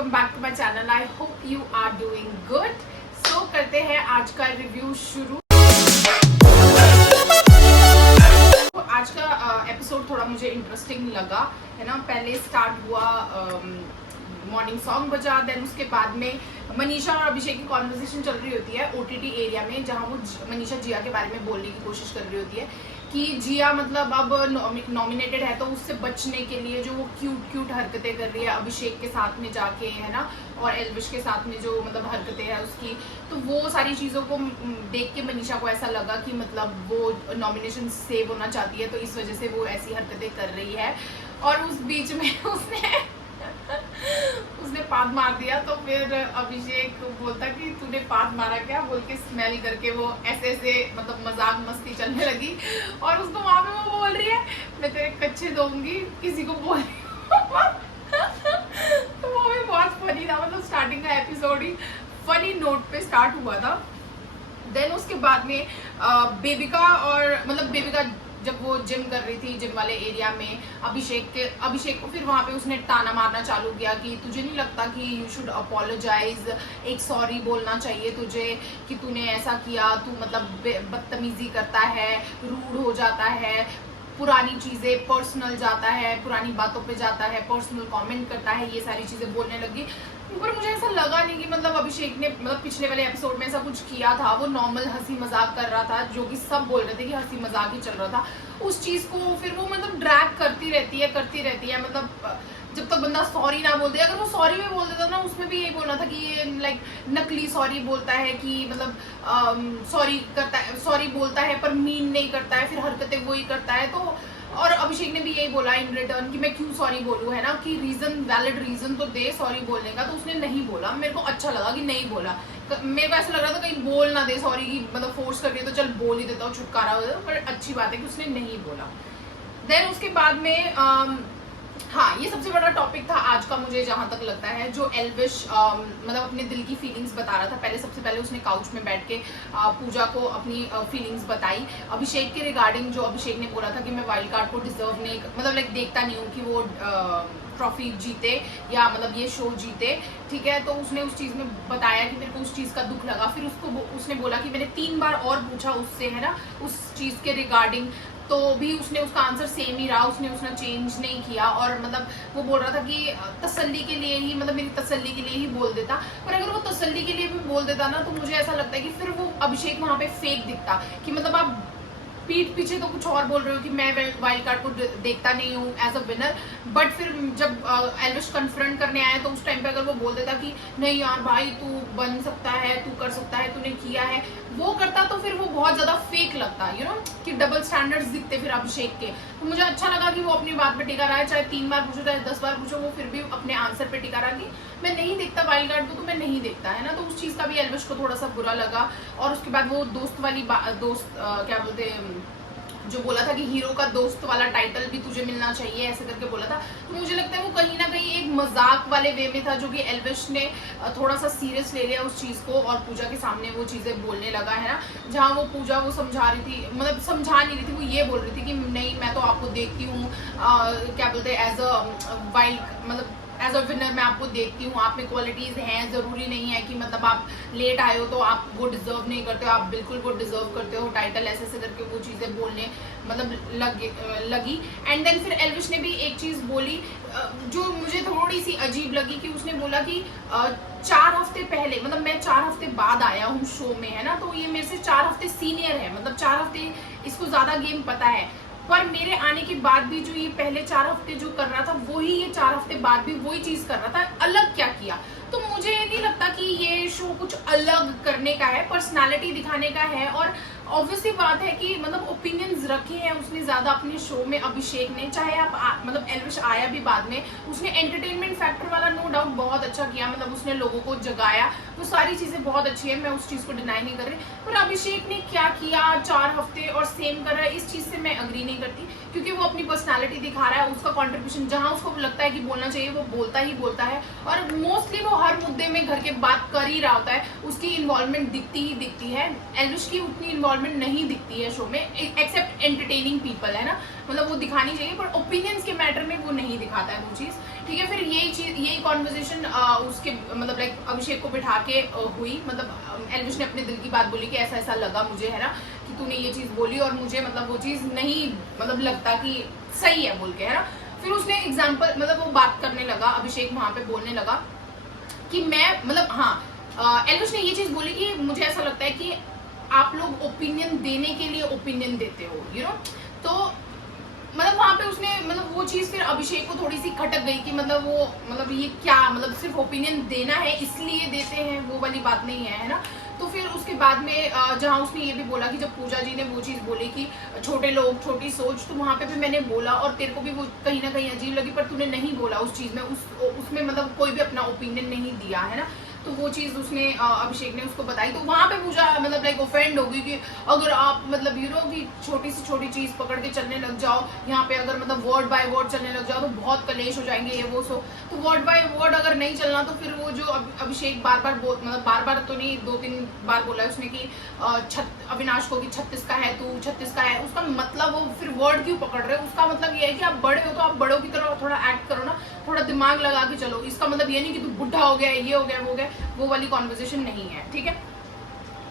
Welcome back to my channel. I hope you are doing good. So करते हैं आज का रिव्यू शुरू। तो आज का एपिसोड थोड़ा मुझे इंटरेस्टिंग लगा है ना। पहले स्टार्ट हुआ मॉर्निंग सॉन्ग बजा, देन उसके बाद में मनीषा और अभिषेक की कॉन्वर्सेशन चल रही होती है ओटीटी एरिया में, जहाँ वो मनीषा जिया के बारे में बोलने की कोशिश कर रही होती है कि जिया मतलब अब नॉमिनेटेड है, तो उससे बचने के लिए जो वो क्यूट हरकतें कर रही है अभिषेक के साथ में जाके है ना, और एल्विश के साथ में जो मतलब हरकतें हैं उसकी, तो वो सारी चीज़ों को देख के मनीषा को ऐसा लगा कि मतलब वो नॉमिनेशन सेव होना चाहती है, तो इस वजह से वो ऐसी हरकतें कर रही है। और उस बीच में उसने पाद मार दिया, तो फिर अभिषेक बोलता कि तूने पाद मारा क्या, बोल के स्मेल करके वो ऐसे मतलब मजाक मस्ती चलने लगी, और उसको वहां पे वो बोल रही है मैं तेरे कच्चे दूंगी किसी को बोल तो वो भी बहुत फनी था। मतलब स्टार्टिंग का एपिसोड ही फनी नोट पे स्टार्ट हुआ था। देन उसके बाद में बेबिका जब वो जिम कर रही थी, जिम वाले एरिया में अभिषेक को फिर वहाँ पे उसने ताना मारना चालू किया कि तुझे नहीं लगता कि यू शुड अपोलोजाइज, एक सॉरी बोलना चाहिए तुझे कि तूने ऐसा किया, तू मतलब बदतमीजी करता है, रूड हो जाता है, पुरानी चीज़ें पर्सनल जाता है, पुरानी बातों पे जाता है, पर्सनल कमेंट करता है, ये सारी चीज़ें बोलने लगी। पर मुझे ऐसा लगा नहीं कि मतलब अभिषेक ने मतलब पिछले वाले एपिसोड में ऐसा कुछ किया था। वो नॉर्मल हंसी मजाक कर रहा था, जो कि सब बोल रहे थे कि हंसी मजाक ही चल रहा था। उस चीज़ को फिर वो मतलब ड्रैग करती रहती है मतलब जब तक बंदा सॉरी ना बोलते। अगर वो सॉरी भी बोल देता ना, उसमें भी यही बोलना था कि ये लाइक नकली सॉरी बोलता है कि मतलब सॉरी बोलता है पर मीन नहीं करता है, फिर हरकतें वही करता है। तो और अभिषेक ने भी यही बोला इन रिटर्न कि मैं क्यों सॉरी बोलूं, है ना, कि वैलिड रीजन तो दे सॉरी बोलने का। तो उसने नहीं बोला, मेरे को अच्छा लगा कि नहीं बोला। मेरे को ऐसा लग रहा था कहीं बोल ना दे सॉरी की, मतलब फोर्स करके तो चल बोल ही देता हूँ, छुटकारा हो जाता, पर अच्छी बात है कि उसने नहीं बोला। देन उसके बाद में हाँ, ये सबसे बड़ा टॉपिक था आज का मुझे जहां तक लगता है, जो एल्विश मतलब अपने दिल की फीलिंग्स बता रहा था। सबसे पहले उसने काउच में बैठ के पूजा को अपनी फीलिंग्स बताई अभिषेक के रिगार्डिंग। जो अभिषेक ने बोला था कि मैं वाइल्ड कार्ड को डिजर्व नहीं, मतलब लाइक देखता नहीं हूँ कि वो ट्रॉफी जीते या मतलब ये शो जीते, ठीक है। तो उसने उस चीज़ में बताया कि मेरे को उस चीज़ का दुख लगा। फिर उसने बोला कि मैंने 3 बार और पूछा उससे, है ना, उस चीज़ के रिगार्डिंग, तो भी उसने उसका आंसर सेम ही रहा, उसने चेंज नहीं किया। और मतलब वो बोल रहा था कि तसल्ली के लिए ही, मतलब मेरी तसल्ली के लिए ही बोल देता। पर अगर वो तसल्ली के लिए भी बोल देता ना, तो मुझे ऐसा लगता है कि फिर वो अभिषेक वहाँ पे फेक दिखता, कि मतलब आप पीठ पीछे तो कुछ और बोल रहे हो कि मैं वाइल्ड कार्ड को देखता नहीं हूँ एज अ विनर, बट फिर जब एल्विश कन्फ्रंट करने आया तो उस टाइम पे अगर वो बोल देता कि नहीं यार भाई तू बन सकता है, तू कर सकता है, तूने किया है, वो करता, तो फिर वो बहुत ज्यादा फेक लगता, यू नो, कि डबल स्टैंडर्ड्स दिखते फिर अभिषेक के। तो मुझे अच्छा लगा कि वो अपनी बात पे टिका रहा है, चाहे 3 बार पूछो चाहे 10 बार पूछो, वो फिर भी अपने आंसर पे टिका रहा कि मैं नहीं देखता वाइल्ड कार्ड को, तो मैं नहीं देखता, है ना। तो उस चीज का भी एल्विश को थोड़ा सा बुरा लगा। और उसके बाद वो दोस्त वाली क्या बोलते जो बोला था कि हीरो का दोस्त वाला टाइटल भी तुझे मिलना चाहिए, ऐसे करके बोला था। तो मुझे लगता है वो कहीं ना कहीं एक मजाक वाले वे में था, जो कि एल्विश ने थोड़ा सा सीरियस ले लिया उस चीज को, और पूजा के सामने वो चीजें बोलने लगा, है ना। जहाँ वो पूजा वो समझा रही थी, मतलब समझा नहीं रही थी, वो ये बोल रही थी कि नहीं मैं तो आपको देखती हूँ क्या बोलते हैं एज अ वाइल्ड, मतलब एज अ विनर मैं आपको देखती हूँ, आप में क्वालिटीज हैं, जरूरी नहीं है कि मतलब आप लेट आए हो तो आप वो डिजर्व नहीं करते हो, आप बिल्कुल वो डिजर्व करते हो टाइटल, ऐसे करके वो चीजें बोलने मतलब लगी। एंड देन फिर एल्विश ने भी एक चीज बोली जो मुझे थोड़ी सी अजीब लगी, कि उसने बोला कि 4 हफ्ते पहले, मतलब मैं 4 हफ्ते बाद आया हूँ शो में, है ना, तो ये मेरे से 4 हफ्ते सीनियर है, मतलब 4 हफ्ते इसको ज्यादा गेम पता है, पर मेरे आने के बाद भी जो ये पहले 4 हफ्ते जो कर रहा था, वही ये 4 हफ्ते बाद भी वही चीज कर रहा था, अलग क्या किया। तो मुझे नहीं लगता कि ये शो कुछ अलग करने का है, पर्सनालिटी दिखाने का है। और ऑब्वियसली बात है कि मतलब ओपिनियंस रखे हैं उसने ज्यादा अपने शो में अभिषेक ने, चाहे आप मतलब एल्विश आया भी बाद में, उसने एंटरटेनमेंट फैक्टर वाला नो डाउट बहुत अच्छा किया, मतलब उसने लोगों को जगाया, वो सारी चीजें बहुत अच्छी है, मैं उस चीज को डिनाई नहीं कर रही। पर अभिषेक ने क्या किया 4 हफ्ते और सेम कर रहा है, इस चीज से मैं अग्री नहीं करती, क्योंकि वो अपनी पर्सनालिटी दिखा रहा है, उसका कॉन्ट्रीब्यूशन जहां उसको लगता है कि बोलना चाहिए वो बोलता ही बोलता है, और मोस्टली वो हर मुद्दे में घर के बात कर ही रहा होता है, उसकी इन्वॉल्वमेंट दिखती ही दिखती है। एल्विश की उतनी इन्वॉल्वमेंट नहीं दिखती है शो में, एक्सेप्ट एंटरटेनिंग पीपल, है ना, मतलब वो दिखानी चाहिए, पर ओपिनियंस के मैटर में वो नहीं दिखाता है वो चीज, ठीक है। फिर यही कॉन्वर्जेशन उसके मतलब लाइक अभिषेक को बिठा के हुई, मतलब एल्विश ने अपने दिल की बात बोली कि ऐसा ऐसा लगा मुझे, है ना, कि तूने ये चीज बोली और मुझे मतलब वो चीज नहीं मतलब लगता कि सही है बोल के, है ना। फिर उसने एग्जाम्पल मतलब वो बात करने लगा, अभिषेक वहां पे बोलने लगा कि मैं मतलब हाँ, एल्विश ने ये चीज बोली कि मुझे ऐसा लगता है कि आप लोग ओपिनियन देने के लिए ओपिनियन देते हो, यू नो। तो मतलब वहां पे उसने मतलब वो चीज फिर अभिषेक को थोड़ी सी खटक गई कि मतलब वो मतलब ये क्या मतलब सिर्फ ओपिनियन देना है इसलिए देते हैं, वो वाली बात नहीं है ना। तो फिर उसके बाद में जहाँ उसने ये भी बोला कि जब पूजा जी ने वो चीज बोली कि छोटे लोग छोटी सोच, तो वहां पे भी मैंने बोला और तेरे को भी वो कहीं ना कहीं अजीब लगी, पर तूने नहीं बोला उस चीज में, उसमें मतलब कोई भी अपना ओपिनियन नहीं दिया, है ना। तो वो चीज उसने अभिषेक ने उसको बताई, तो वहां पे पूजा मतलब लाइक ऑफेंड हो गई कि अगर आप मतलब यू नो कि छोटी से छोटी चीज पकड़ के चलने लग जाओ, यहाँ पे अगर मतलब वर्ड बाय वर्ड चलने लग जाओ तो बहुत कलेश हो जाएंगे ये वो सो। तो वर्ड बाय वर्ड अगर नहीं चलना तो फिर वो जो अभिषेक बार बार मतलब बार बार तो नहीं 2-3 बार बोला उसने कि अविनाश को कि 36 का है तू, 36 का है, उसका मतलब वो फिर वर्ड क्यों पकड़ रहे हो, उसका मतलब ये है कि आप बड़े हो तो आप बड़ों की तरह थोड़ा एक्ट करो ना, थोड़ा दिमाग लगा के चलो। इसका मतलब ये नहीं कि तू बुढ़ा हो गया, ये हो गया, वो हो गया, वो वाली कॉन्वर्जेशन नहीं है, ठीक है।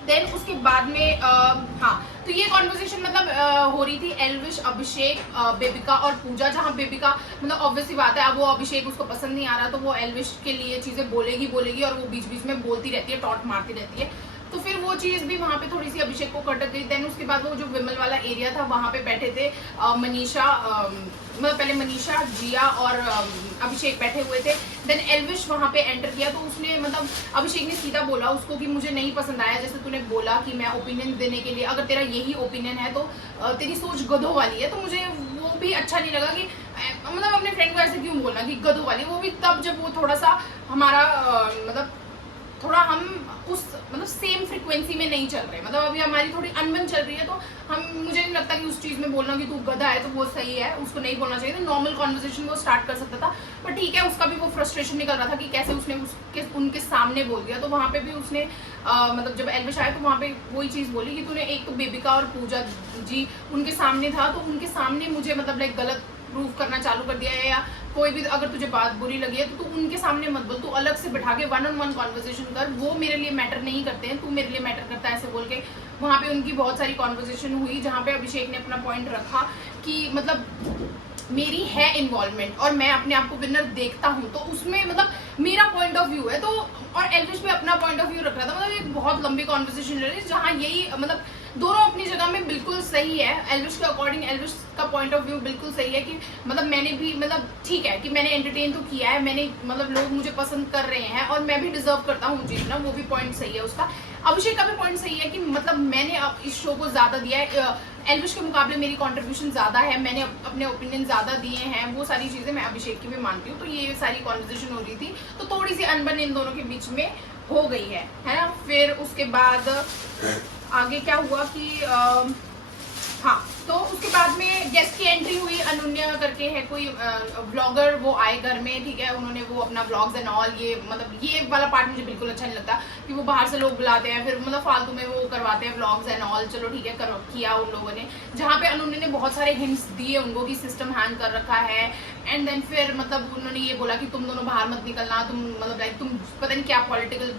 देन उसके बाद में हाँ, तो ये कॉन्वर्सेशन मतलब हो रही थी एल्विश, अभिषेक, बेबिका और पूजा, जहाँ बेबिका मतलब ऑब्वियसली बात है अब वो अभिषेक उसको पसंद नहीं आ रहा तो वो एल्विश के लिए चीजें बोलेगी और वो बीच बीच में बोलती रहती है, टॉट मारती रहती है। तो फिर वो चीज भी वहां पे थोड़ी सी अभिषेक को कटक गई। देन उसके बाद वो जो विमल वाला एरिया था वहां पे बैठे थे मनीषा, मतलब पहले मनीषा, जिया और अभिषेक बैठे हुए थे। देन एल्विश वहां पे एंटर किया तो उसने मतलब अभिषेक ने सीधा बोला उसको कि मुझे नहीं पसंद आया जैसे तूने बोला कि मैं ओपिनियन देने के लिए, अगर तेरा यही ओपिनियन है तो तेरी सोच गधों वाली है। तो मुझे वो भी अच्छा नहीं लगा कि मतलब अपने फ्रेंड को ऐसे क्यों बोलना कि गधों वाली, वो भी तब जब वो थोड़ा सा हमारा मतलब थोड़ा हम उस मतलब सेम फ्रिक्वेंसी में नहीं चल रहे, मतलब अभी हमारी थोड़ी अनबन चल रही है, तो हम मुझे नहीं लगता कि उस चीज में बोलना कि तू गधा है तो वो सही है, उसको नहीं बोलना चाहिए। तो नॉर्मल कॉन्वर्सेशन वो स्टार्ट कर सकता था, पर ठीक है उसका भी वो फ्रस्ट्रेशन निकल रहा था कि कैसे उसने उनके सामने बोल दिया। तो वहां पे भी उसने मतलब जब एल्विश आया तो वहां पे वही चीज बोली कि तूने एक तो बेबिका और पूजा जी उनके सामने था तो उनके सामने मुझे मतलब लाइक गलत प्रूव करना चालू कर दिया है, या कोई भी अगर तुझे बात बुरी लगी है तो तू उनके सामने मत बोल, तू अलग से बिठा के 1-on-1 कॉन्वर्सेशन कर, वो मेरे लिए मैटर नहीं करते हैं, तू मेरे लिए मैटर करता है, ऐसे बोल के वहाँ पे उनकी बहुत सारी कॉन्वर्सेशन हुई जहाँ पे अभिषेक ने अपना पॉइंट रखा कि मतलब मेरी है इन्वॉल्वमेंट और मैं अपने आप को विनर देखता हूँ तो उसमें मतलब मेरा पॉइंट ऑफ व्यू है। तो और एल्विश भी अपना पॉइंट ऑफ व्यू रख रहा था, मतलब एक बहुत लंबी कॉन्वर्सेशन रही जहाँ यही मतलब दोनों अपनी जगह में बिल्कुल सही है। एल्विश के अकॉर्डिंग एल्विश का पॉइंट ऑफ व्यू बिल्कुल सही है कि मतलब मैंने भी मतलब ठीक है कि मैंने एंटरटेन तो किया है, मैंने मतलब लोग मुझे पसंद कर रहे हैं और मैं भी डिजर्व करता हूँ जीतना, वो भी पॉइंट सही है उसका। अभिषेक का भी पॉइंट सही है कि मतलब मैंने इस शो को ज्यादा दिया है, एल्विश के मुकाबले मेरी कंट्रीब्यूशन ज्यादा है, मैंने अपने ओपिनियन ज्यादा दिए हैं, वो सारी चीजें मैं अभिषेक की भी मानती हूँ। तो ये सारी कॉन्वर्सेशन हो रही थी तो थोड़ी सी अनबन इन दोनों के बीच में हो गई है ना। फिर उसके बाद आगे क्या हुआ कि हाँ, तो उसके बाद में गेस्ट की एंट्री हुई, अनुन्या करके है कोई ब्लॉगर, वो आए घर में, ठीक है, उन्होंने वो अपना ब्लॉग्स एंड ऑल ये मतलब ये वाला पार्ट मुझे बिल्कुल अच्छा नहीं लगता कि वो बाहर से लोग बुलाते हैं फिर मतलब फालतू में वो करवाते हैं ब्लॉग्स एंड ऑल। चलो ठीक है किया उन लोगों ने, जहाँ पे अनुन्या ने बहुत सारे हिंट्स दिए उनको कि सिस्टम हैंग कर रखा है। एंड देन फिर मतलब उन्होंने ये बोला कि तुम दोनों बाहर मत निकलना, तुम मतलब लाइक तुम पता नहीं क्या पॉलिटिकल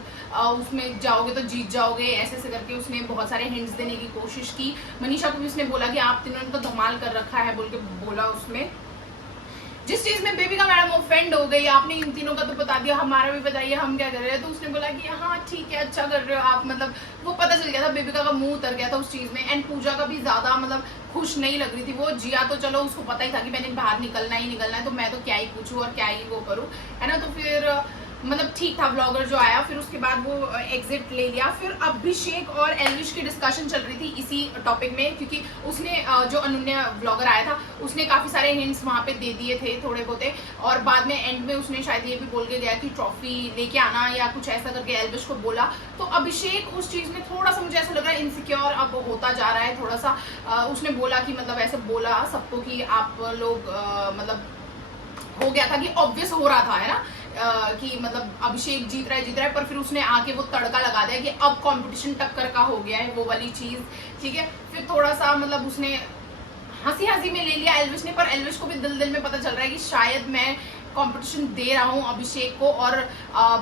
उसमें जाओगे तो जीत जाओगे, ऐसे ऐसे करके उसने बहुत सारे हिंट्स देने की कोशिश की। मनीषा को भी उसने बोला कि आप तीनों ने तो धमाल कर रखा है बोल के बोला उसमें, जिस चीज में बेबिका मैडम ऑफेंड हो गई, आपने इन तीनों का तो बता दिया, हमारा भी बताइए हम क्या कर रहे हैं। तो उसने बोला कि हाँ ठीक है अच्छा कर रहे हो आप, मतलब वो पता चल गया था, बेबिका का मुंह उतर गया था उस चीज में। एंड पूजा का भी ज्यादा मतलब खुश नहीं लग रही थी वो। जिया तो चलो उसको पता ही था कि मैंने बाहर निकलना है तो मैं तो क्या ही पूछूं और क्या ही वो करूं, है ना। तो फिर मतलब ठीक था ब्लॉगर जो आया, फिर उसके बाद वो एग्जिट ले लिया। फिर अभिषेक और एल्विश की डिस्कशन चल रही थी इसी टॉपिक में, क्योंकि उसने जो अनुन्या ब्लॉगर आया था उसने काफी सारे हिंट्स वहां पे दे दिए थे थोड़े बहुते, और बाद में एंड में उसने शायद ये भी बोल के गया कि ट्रॉफी लेके आना या कुछ ऐसा करके एल्विश को बोला। तो अभिषेक उस चीज में थोड़ा सा मुझे ऐसा लग रहा है इनसिक्योर अब होता जा रहा है थोड़ा सा। उसने बोला कि मतलब ऐसे बोला सबको कि आप लोग मतलब हो गया था कि ऑब्वियस हो रहा था, है ना, कि मतलब अभिषेक जीत रहा है, पर फिर उसने आके वो तड़का लगा दिया कि अब कंपटीशन टक्कर का हो गया है, वो वाली चीज, ठीक है। फिर थोड़ा सा मतलब उसने हंसी में ले लिया एल्विश ने, पर एल्विश को भी दिल में पता चल रहा है कि शायद मैं कंपटीशन दे रहा हूँ अभिषेक को, और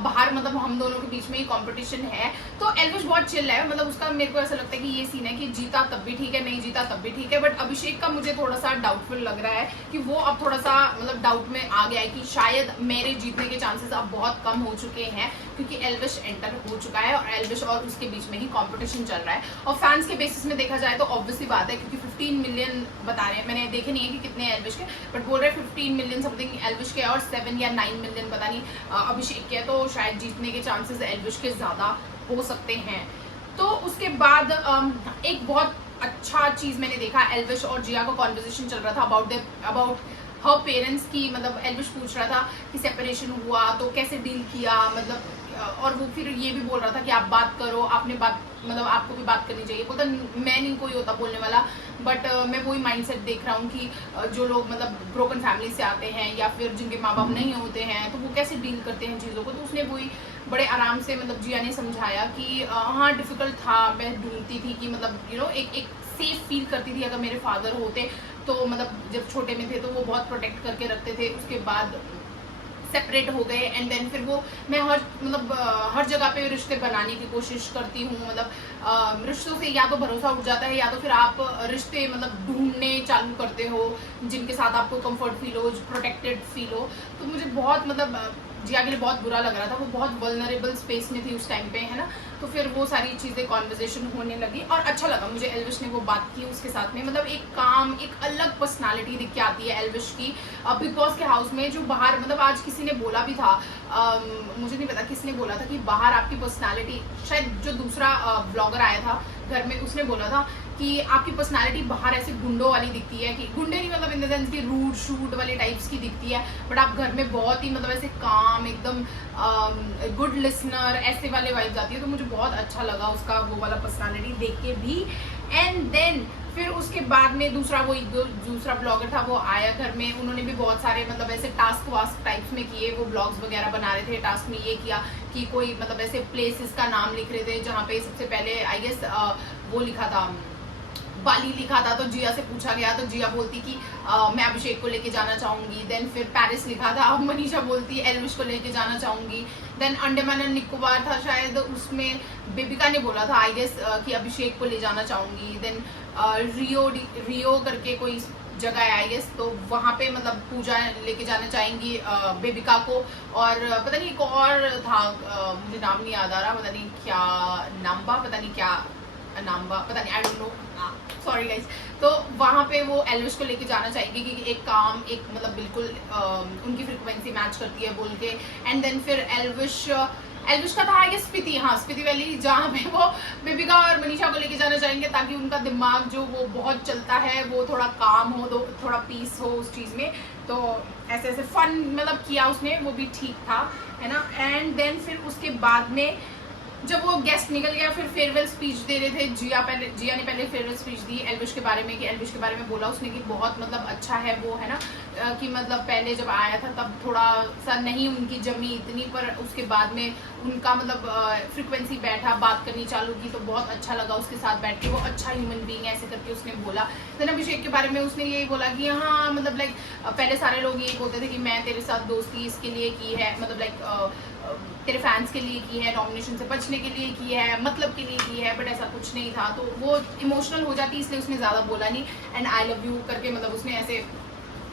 बाहर मतलब हम दोनों के बीच में ही कंपटीशन है, तो एल्विश बहुत चिल है। मतलब उसका मेरे को ऐसा लगता है कि ये सीन है कि जीता तब भी ठीक है, नहीं जीता तब भी ठीक है, बट अभिषेक का मुझे थोड़ा सा डाउटफुल लग रहा है कि वो अब थोड़ा सा मतलब डाउट में आ गया है कि शायद मेरे जीतने के चांसेस अब बहुत कम हो चुके हैं, क्योंकि एल्विश एंटर हो चुका है और एल्विश और उसके बीच में ही कंपटीशन चल रहा है। और फैंस के बेसिस में देखा जाए तो ऑब्वियसली बात है, क्योंकि 15 मिलियन बता रहे हैं, मैंने देखे नहीं है कि कितने एल्विश के, बट बोल रहे हैं 15 मिलियन समथिंग एल्विश के और 7 या 9 मिलियन पता नहीं अभिषेक के, तो शायद जीतने के चांसेस एल्विश के ज़्यादा हो सकते हैं। तो उसके बाद एक बहुत अच्छा चीज़ मैंने देखा, एल्विश और जिया का कॉन्वर्सेशन चल रहा था अबाउट हर पेरेंट्स की। मतलब एल्विश पूछ रहा था कि सेपरेशन हुआ तो कैसे डील किया, मतलब और वो फिर ये भी बोल रहा था कि आप बात करो, आपने बात मतलब आपको भी बात करनी चाहिए। बोलता मैं नहीं कोई होता बोलने वाला, बट मैं वही माइंडसेट देख रहा हूँ कि जो लोग मतलब ब्रोकन फैमिली से आते हैं या फिर जिनके माँ बाप नहीं होते हैं, तो वो कैसे डील करते हैं चीज़ों को। तो उसने वही बड़े आराम से मतलब जिया ने समझाया कि हाँ डिफ़िकल्ट था, मैं ढूंढती थी कि मतलब यू नो एक सेफ फील करती थी। अगर मेरे फादर होते तो मतलब जब छोटे में थे तो वो बहुत प्रोटेक्ट करके रखते थे, उसके बाद सेपरेट हो गए, एंड देन फिर वो मैं हर जगह पे रिश्ते बनाने की कोशिश करती हूँ। मतलब रिश्तों से या तो भरोसा उठ जाता है या तो फिर आप रिश्ते मतलब ढूंढने चालू करते हो जिनके साथ आपको कंफर्ट फील हो, प्रोटेक्टेड फील हो। तो मुझे बहुत मतलब जिया के लिए बहुत बुरा लग रहा था, वो बहुत वल्नरेबल स्पेस में थी उस टाइम पे, है ना। तो फिर वो सारी चीज़ें कॉन्वर्जेशन होने लगी और अच्छा लगा मुझे एल्विश ने वो बात की उसके साथ में। मतलब एक काम, एक अलग पर्सनालिटी दिख के आती है एल्विश की बिग बॉस के हाउस में, जो बाहर मतलब आज किसी ने बोला भी था, मुझे नहीं पता किसने बोला था कि बाहर आपकी पर्सनालिटी, शायद जो दूसरा ब्लॉगर आया था घर में उसने बोला था कि आपकी पर्सनालिटी बाहर ऐसे गुंडों वाली दिखती है, कि गुंडे नहीं मतलब इन द सेंस की रूड शूट वाले टाइप्स की दिखती है, बट आप घर में बहुत ही मतलब ऐसे काम, एकदम गुड लिसनर, ऐसे वाले वाइब्स आती है। तो मुझे बहुत अच्छा लगा उसका वो वाला पर्सनालिटी देख के भी। एंड देन फिर उसके बाद में दूसरा ब्लॉगर था, वो आया घर में, उन्होंने भी बहुत सारे मतलब ऐसे टास्क वास्क टाइप्स में किए, वो ब्लॉग्स वगैरह बना रहे थे। टास्क में ये किया कि कोई मतलब ऐसे प्लेसेस का नाम लिख रहे थे, जहाँ पे सबसे पहले आई गेस वो लिखा था बाली लिखा था। तो जिया से पूछा गया तो जिया बोलती कि मैं अभिषेक को लेके जाना चाहूंगी। देन फिर पेरिस लिखा था, अब मनीषा बोलती एल्विश को लेके जाना चाहूंगी। देन अंडमान एंड निकोबार था शायद, उसमें बेबिका ने बोला था आई गेस कि अभिषेक को ले जाना चाहूंगी। देन रियो करके कोई जगह है आई गेस, तो वहाँ पे मतलब पूजा लेके जाना चाहेंगी बेबिका को। और पता नहीं एक और था, मुझे नाम नहीं याद आ रहा, पता नहीं क्या नाम्बा, पता नहीं क्या नाम्बा, पता नहीं, I don't know, sorry guys. तो वहाँ पे वो एल्विश को लेके जाना चाहेगी क्योंकि एक काम, एक मतलब बिल्कुल उनकी फ्रिक्वेंसी मैच करती है बोल के। एंड देन फिर एल्विश का था आई गेस स्पीति, हाँ स्पीति वैली, जहाँ पे वो बेबिका और मनीषा को लेके जाना चाहेंगे ताकि उनका दिमाग जो वो बहुत चलता है वो थोड़ा काम हो, तो थोड़ा पीस हो उस चीज़ में। तो ऐसे ऐसे फन मतलब किया उसने, वो भी ठीक था, है ना। एंड देन फिर उसके बाद में जब वो गेस्ट निकल गया, फिर फेयरवेल स्पीच दे रहे थे जिया ने पहले फेयरवेल स्पीच दी एल्विश के बारे में, कि एल्विश के बारे में बोला उसने कि बहुत मतलब अच्छा है वो, है ना, कि मतलब पहले जब आया था तब थोड़ा सा नहीं उनकी जमी इतनी, पर उसके बाद में उनका मतलब फ्रिक्वेंसी बैठा, बात करनी चालू की, तो बहुत अच्छा लगा उसके साथ बैठ के, वो अच्छा ह्यूमन बीइंग है, ऐसे करके उसने बोला। देन अभिषेक के बारे में उसने यही बोला कि हाँ मतलब लाइक पहले सारे लोग यही बोलते थे कि मैं तेरे साथ दोस्ती इसके लिए की है, मतलब लाइक तेरे फैंस के लिए की है, नॉमिनेशन से बचने के लिए की है, मतलब के लिए की है, बट ऐसा कुछ नहीं था। तो वो इमोशनल हो जाती, इसलिए उसने ज़्यादा बोला नहीं। एंड आई लव यू करके मतलब उसने ऐसे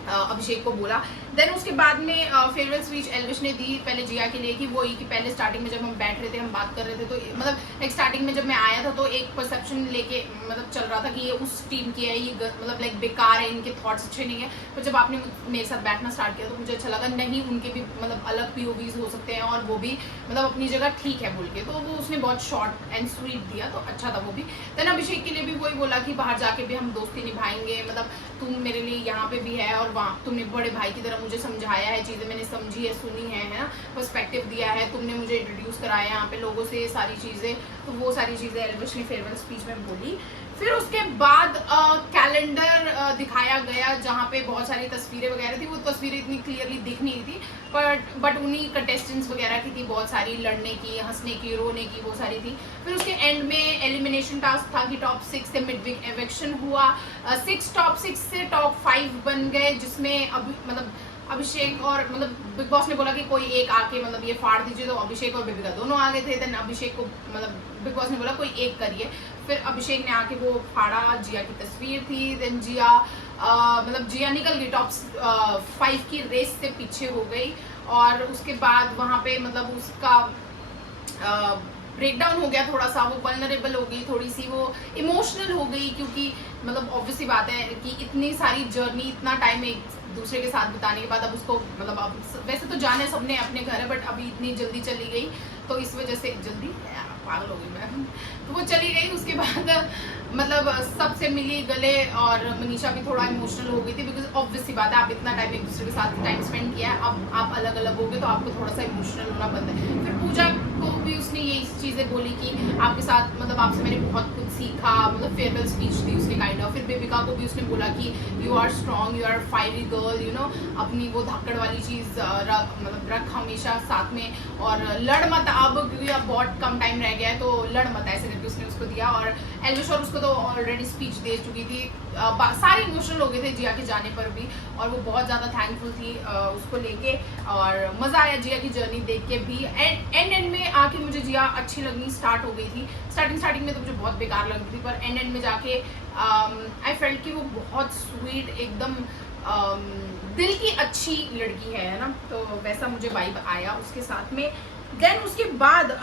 अभिषेक को बोला। देन उसके बाद में फेयरवेल स्पीच एल्विश ने दी पहले जिया के लिए, कि वो कि पहले स्टार्टिंग में जब हम बैठ रहे थे, हम बात कर रहे थे, तो मतलब एक स्टार्टिंग में जब मैं आया था तो एक परसेप्शन लेके मतलब चल रहा था कि ये उस टीम की है, ये मतलब लाइक बेकार है, इनके थॉट्स अच्छे नहीं है। पर जब आपने मेरे साथ बैठना स्टार्ट किया तो मुझे अच्छा लगा, नहीं उनके भी मतलब अलग POVs हो सकते हैं और वो भी मतलब अपनी जगह ठीक है बोल के। तो वो उसने बहुत शॉर्ट एंड स्वीट दिया, तो अच्छा था वो भी। देन अभिषेक के लिए भी वही बोला कि बाहर जाके भी हम दोस्ती निभाएंगे, मतलब तुम मेरे लिए यहाँ पे भी है और वहाँ तुमने बड़े भाई की तरह मुझे समझाया है, चीज़ें मैंने समझी है, सुनी है ना, पर्सपेक्टिव दिया है, तुमने मुझे इंट्रोड्यूस कराया यहाँ पे लोगों से, सारी चीज़ें। तो वो सारी चीज़ें एल्विश ने फेयरवेल स्पीच में बोली। फिर उसके बाद कैलेंडर दिखाया गया जहाँ पे बहुत सारी तस्वीरें वगैरह थी। वो तस्वीरें इतनी क्लियरली दिख नहीं थी, बट उन्हीं कंटेस्टेंट्स वगैरह की थी, बहुत सारी लड़ने की, हंसने की, रोने की, वो सारी थी। फिर उसके एंड में एलिमिनेशन टास्क था कि टॉप 6 से मिड-वीक एविक्शन हुआ। 6 टॉप 6 से टॉप 5 बन गए, जिसमें अब मतलब अभिषेक और मतलब बिग बॉस ने बोला कि कोई एक आके मतलब ये फाड़ दीजिए, तो अभिषेक और बेबिका दोनों आ गए थे। देन अभिषेक को मतलब बिग बॉस ने बोला कोई एक करिए, फिर अभिषेक ने आके वो फाड़ा, जिया की तस्वीर थी। देन जिया मतलब जिया निकल गई टॉप 5 की रेस से पीछे हो गई, और उसके बाद वहाँ पे मतलब उसका ब्रेकडाउन हो गया थोड़ा सा, वो वल्नरेबल हो गई, थोड़ी सी वो इमोशनल हो गई, क्योंकि मतलब ऑब्वियसली बात है कि इतनी सारी जर्नी, इतना टाइम एक दूसरे के साथ बिताने के बाद अब उसको मतलब अब वैसे तो जाने सबने अपने घर है, बट अभी इतनी जल्दी चली गई, तो इस वजह से जल्दी पागल हो गई मैं, तो वो चली गई। उसके बाद मतलब सबसे मिली गले, और मनीषा भी थोड़ा इमोशनल हो गई थी, बिकॉज ऑब्वियसली बात है आप इतना टाइम एक दूसरे के साथ टाइम स्पेंड किया है, अब आप अलग अलग हो गए तो आपको थोड़ा सा इमोशनल होना बनता है। फिर पूजा को भी उसने यही चीज़ें बोली कि आपके साथ मतलब आपसे मैंने बहुत कुछ सीखा, मतलब फेयरवेल स्पीच दी उसने काइंड ऑफ। फिर बेबिका को भी उसने बोला कि you are strong, you are fiery girl, you know, अपनी वो धाकड़ वाली चीज़ मतलब रख हमेशा साथ में, और लड़ मत अब, क्योंकि अब बहुत कम टाइम रह गया है, तो लड़ मत, ऐसे करके उसने उसको दिया। और एल्विश और उसको तो ऑलरेडी स्पीच दे चुकी थी, सारे इमोशनल हो गए थे जिया के जाने पर भी, और वो बहुत ज़्यादा थैंकफुल थी उसको लेके, और मज़ा आया जिया की जर्नी देख के भी। एंड में आके मुझे जिया अच्छी लगनी स्टार्ट हो गई थी। स्टार्टिंग में तो मुझे बहुत बेकार लग रही थी, पर एंड में जाके आई फेल्ट कि वो बहुत स्वीट, एकदम दिल की अच्छी लड़की है ना, तो वैसा मुझे वाइब आया उसके साथ में। देन उसके बाद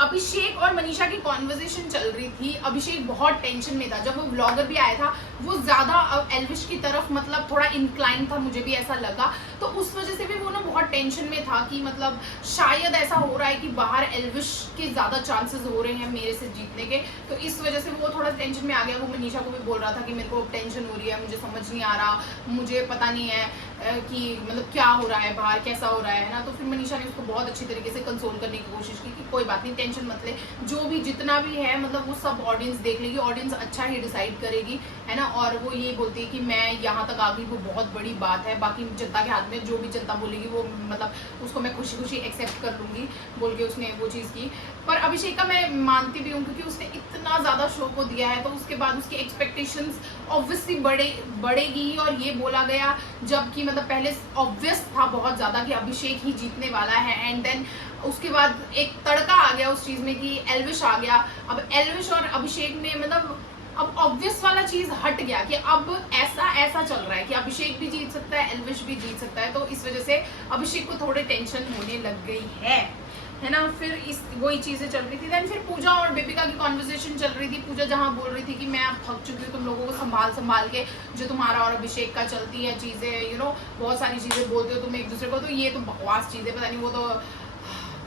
अभिषेक और मनीषा की कॉन्वर्सेशन चल रही थी। अभिषेक बहुत टेंशन में था, जब वो व्लॉगर भी आया था वो ज़्यादा एल्विश की तरफ मतलब थोड़ा इंक्लाइन था, मुझे भी ऐसा लगा, तो उस वजह से भी वो ना बहुत टेंशन में था कि मतलब शायद ऐसा हो रहा है कि बाहर एल्विश के ज़्यादा चांसेस हो रहे हैं मेरे से जीतने के, तो इस वजह से वो थोड़ा टेंशन में आ गया। वो मनीषा को भी बोल रहा था कि मेरे को टेंशन हो रही है, मुझे समझ नहीं आ रहा, मुझे पता नहीं है कि मतलब क्या हो रहा है बाहर, कैसा हो रहा है ना। तो फिर मनीषा ने उसको बहुत अच्छी तरीके से कंसोल करने की कोशिश की कि कोई बात नहीं, टेंशन मत ले, जो भी जितना भी है मतलब वो सब ऑडियंस देख लेगी, ऑडियंस अच्छा ही डिसाइड करेगी, है ना। और वो ये बोलती है कि मैं यहाँ तक आ गई वो बहुत बड़ी बात है, बाकी जनता के हाथ में, जो भी जनता बोलेगी वो मतलब उसको मैं खुशी खुशी एक्सेप्ट कर लूँगी, बोल के उसने वो चीज़ की। पर अभिषेक का मैं मानती भी हूँ, क्योंकि उसने इतना ज़्यादा शो को दिया है, तो उसके बाद उसकी एक्सपेक्टेशंस ऑब्वियसली बढ़ेगी। और ये बोला गया जबकि मतलब पहले ऑब्वियस था बहुत ज़्यादा कि अभिषेक ही जीतने वाला है, एंड देन उसके बाद एक तड़का आ गया उस चीज़ में कि एल्विश आ गया। अब एल्विश और अभिषेक ने मतलब अब ऑब्वियस वाला चीज़ हट गया कि अब ऐसा चल रहा है कि अभिषेक भी जीत सकता है, एल्विश भी जीत सकता है, तो इस वजह से अभिषेक को थोड़ी टेंशन होने लग गई है ना। फिर इस वही चीज़ें चल रही थी। देन फिर पूजा और बेबिका की कॉन्वर्सेशन चल रही थी। पूजा जहाँ बोल रही थी कि मैं अब थक चुकी हूँ तुम लोगों को संभाल के, जो तुम्हारा और अभिषेक का चलती है चीज़ें, यू नो, बहुत सारी चीज़ें बोलते हो तुम एक दूसरे को, तो ये तो बकवास चीज़ है, पता नहीं वो तो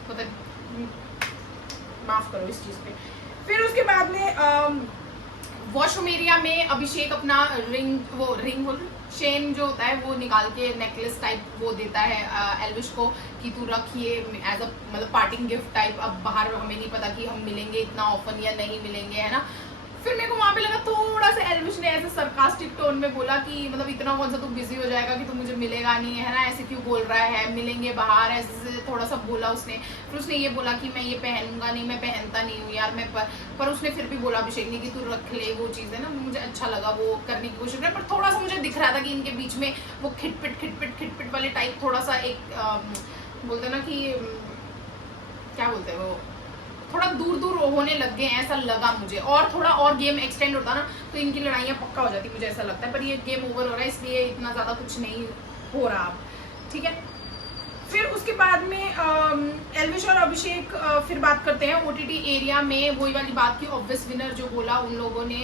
पता, माफ़ करो इस चीज़ पे। फिर उसके बाद में वॉशरूम एरिया में अभिषेक अपना रिंग चेन जो होता है वो निकाल के नेकलेस टाइप वो देता है एल्विश को कि तू रख ये एज अ मतलब पार्टिंग गिफ्ट टाइप। अब बाहर हमें नहीं पता कि हम मिलेंगे इतना ऑफन या नहीं मिलेंगे, है ना। फिर मेरे को वहाँ पे लगा थोड़ा सा एल्विश ने ऐसे सरकास्टिक टोन में बोला कि मतलब इतना कौन सा तू बिजी हो जाएगा कि तू मुझे मिलेगा नहीं, है ना, ऐसे क्यों बोल रहा है, मिलेंगे बाहर, ऐसे थोड़ा सा बोला उसने। फिर उसने ये बोला कि मैं ये पहनूंगा नहीं, मैं पहनता नहीं हूँ यार मैं, पर उसने फिर भी बोला अभिषेक ने कि तू रख ले वो चीज़, है ना। मुझे अच्छा लगा वो करने की कोशिश कर, पर थोड़ा सा मुझे दिख रहा था कि इनके बीच में वो खिटपिट वाले टाइप थोड़ा सा एक बोलते ना कि क्या बोलते हैं वो, थोड़ा दूर होने लग गए ऐसा लगा मुझे। और थोड़ा और गेम एक्सटेंड होता ना तो इनकी लड़ाइयाँ पक्का हो जाती, मुझे ऐसा लगता है, पर ये गेम ओवर हो रहा है इसलिए इतना ज़्यादा कुछ नहीं हो रहा अब, ठीक है। फिर उसके बाद में एल्विश और अभिषेक फिर बात करते हैं ओटीटी एरिया में, वही वाली बात की ऑब्वियस विनर जो बोला उन लोगों ने,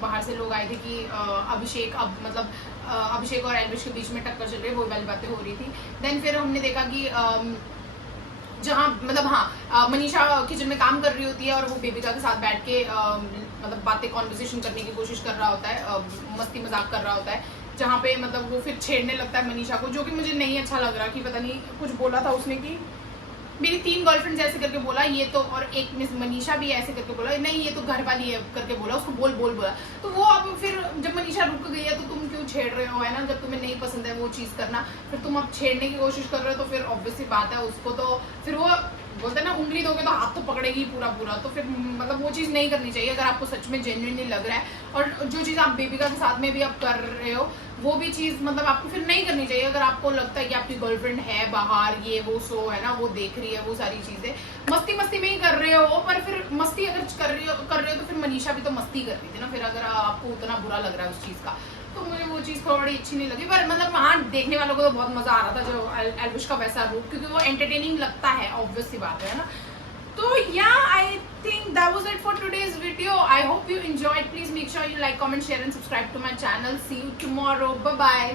बाहर से लोग आए थे कि अभिषेक अब मतलब अभिषेक और एल्विश के बीच में टक्कर चल रही है, वही वाली बातें हो रही थी। देन फिर हमने देखा कि जहाँ मतलब हाँ मनीषा किचन में काम कर रही होती है और वो बेबिका के साथ बैठ के मतलब बातें कॉन्वर्सेशन करने की कोशिश कर रहा होता है, मस्ती मजाक कर रहा होता है, जहाँ पे मतलब वो फिर छेड़ने लगता है मनीषा को, जो कि मुझे नहीं अच्छा लग रहा कि पता नहीं कुछ बोला था उसने कि मेरी 3 गर्लफ्रेंड्स ऐसे करके बोला ये तो, और एक मिस मनीषा भी ऐसे करके बोला, नहीं ये तो घर वाली है करके बोला, उसको बोल बोला। तो वो अब फिर जब मनीषा रुक गई है तो तुम क्यों छेड़ रहे हो, है ना, जब तुम्हें नहीं पसंद है वो चीज़ करना, फिर तुम अब छेड़ने की कोशिश कर रहे हो, तो फिर ऑब्वियसली बात है उसको तो फिर वो बोलते हैं ना उंगली दोगे तो हाथ तो पकड़ेगी पूरा, तो फिर मतलब वो चीज़ नहीं करनी चाहिए अगर आपको सच में जेन्युइनली लग रहा है। और जो चीज़ आप बेबिका के साथ में भी आप कर रहे हो वो भी चीज़ मतलब आपको फिर नहीं करनी चाहिए। अगर आपको लगता है कि आपकी गर्लफ्रेंड है बाहर, ये वो सो है ना, वो देख रही है वो सारी चीज़ें, मस्ती मस्ती में ही कर रहे हो, पर फिर मस्ती अगर कर रहे हो तो फिर मनीषा भी तो मस्ती कर रही थी ना। फिर अगर आपको उतना बुरा लग रहा है उस चीज़ का, तो मुझे वो चीज़ थोड़ी अच्छी नहीं लगी। पर मतलब हाँ, देखने वालों को तो बहुत मज़ा आ रहा था जो एल्विश का वैसा रूप, क्योंकि वो एंटरटेनिंग लगता है, ऑब्वियस सी बात है ना। तो yeah, I think that was it for today's video. I hope you enjoyed. Please make sure you like, comment, share and subscribe to my channel. See you tomorrow. Bye bye.